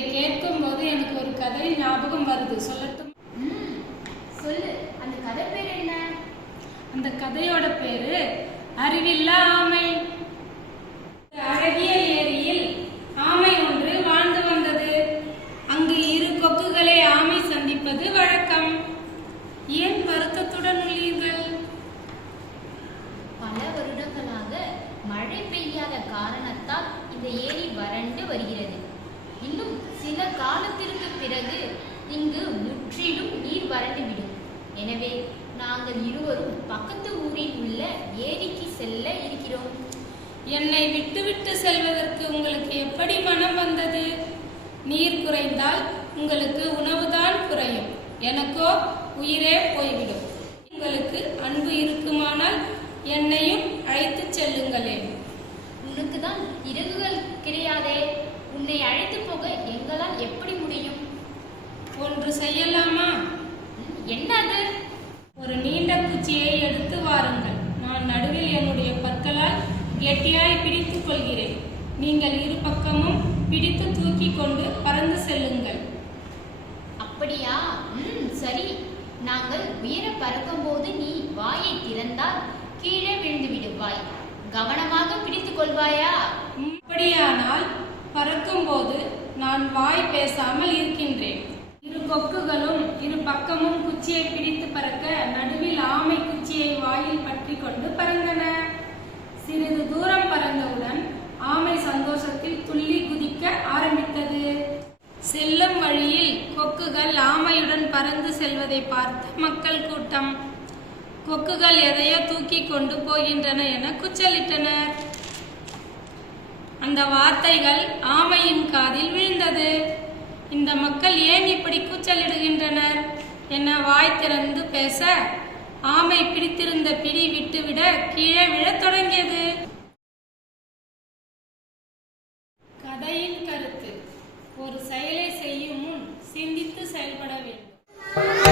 இதை கேட்கும் போது எனக்கு ஒரு கதை ஞாபகம் வருது, சொல்லட்டும்? சொல்லு. அந்த கதை பேர் என்ன? அந்த கதையோட பேரு அறிவில்லா ஆமை. அழகிய ஏரியில் ஆமை ஒன்று வாழ்ந்து வந்தது. அங்கு இரு கொக்குகளை ஆமை சந்திப்பது வழக்கம். ஏன் வருத்தத்துடன் உள்ளீர்கள்? பல வருடங்களாக மழை பெய்யாத காரணத்தால் இந்த ஏரி வறண்டு வருகிறது. இன்னும் சில காலத்திற்கு பிறகு இங்கு முற்றிலும் நீர் வறண்டுவிடும். எனவே நாங்கள் இருவரும் பக்கத்து ஊரில் உள்ள ஏரிக்கு செல்ல இருக்கிறோம். என்னை விட்டுவிட்டு செல்வதற்கு உங்களுக்கு எப்படி மனம் வந்தது? நீர் குறைந்தால் உங்களுக்கு உணவுதான் குறையும், எனக்கோ உயிரே போய்விடும். உங்களுக்கு அன்பு இருக்குமானால் என்னையும் அழைத்து செல்லுங்களேன். உனக்கு தான் இறகுகள் கிடையாதே, உன்னை அழைத்து போக எங்களால் எப்படி முடியும்? ஒன்று செய்யலாமா? என்னது? ஒரு நீண்ட குச்சியை எடுத்து வாருங்கள். நான் நடுவில் என்னுடைய பற்களால் கெட்டியாய் பிடித்துக் கொள்கிறேன். நீங்கள் இரு பக்கமும் பிடித்து தூக்கி கொண்டு பறந்து செல்லுங்கள். அப்படியா? சரி. நாங்கள் உயர பறக்கும் போது நீ வாயை திறந்தால் கீழே விழுந்து விடுவாய். கவனமாக பிடித்துக் கொள்வாயா? அப்படியானால் பறக்கும் போது நான் வாய் பேசாமல் இருக்கின்றேன். இரு கொக்குகளும் இரு பக்கமும் குச்சியை பிடித்து பறக்க நடுவில் ஆமை குச்சியை வாயில் பற்றி கொண்டு பறந்தன. சிறிது தூரம் பறந்தவுடன் ஆமை சந்தோஷத்தில் துள்ளி குதிக்க ஆரம்பித்தது. செல்லும் வழியில் கொக்குகள் ஆமையுடன் பறந்து செல்வதை பார்த்த மக்கள் கூட்டம். கொக்குகள் எதையோ தூக்கி கொண்டு போகின்றன என கூச்சலிட்டனர். அந்த வார்த்தைகள் ஆமையின் காதில் விழுந்தது. இந்த மக்கள் ஏன் இப்படி கூச்சலிடுகின்றனர் என வாய் திறந்து பேச ஆமை பிடித்திருந்த பிடி விட்டுவிட கீழே விழத் தொடங்கியது. கதையின் கருத்து: ஒரு செயலை செய்யும் முன் சிந்தித்து செயல்பட வேண்டும்.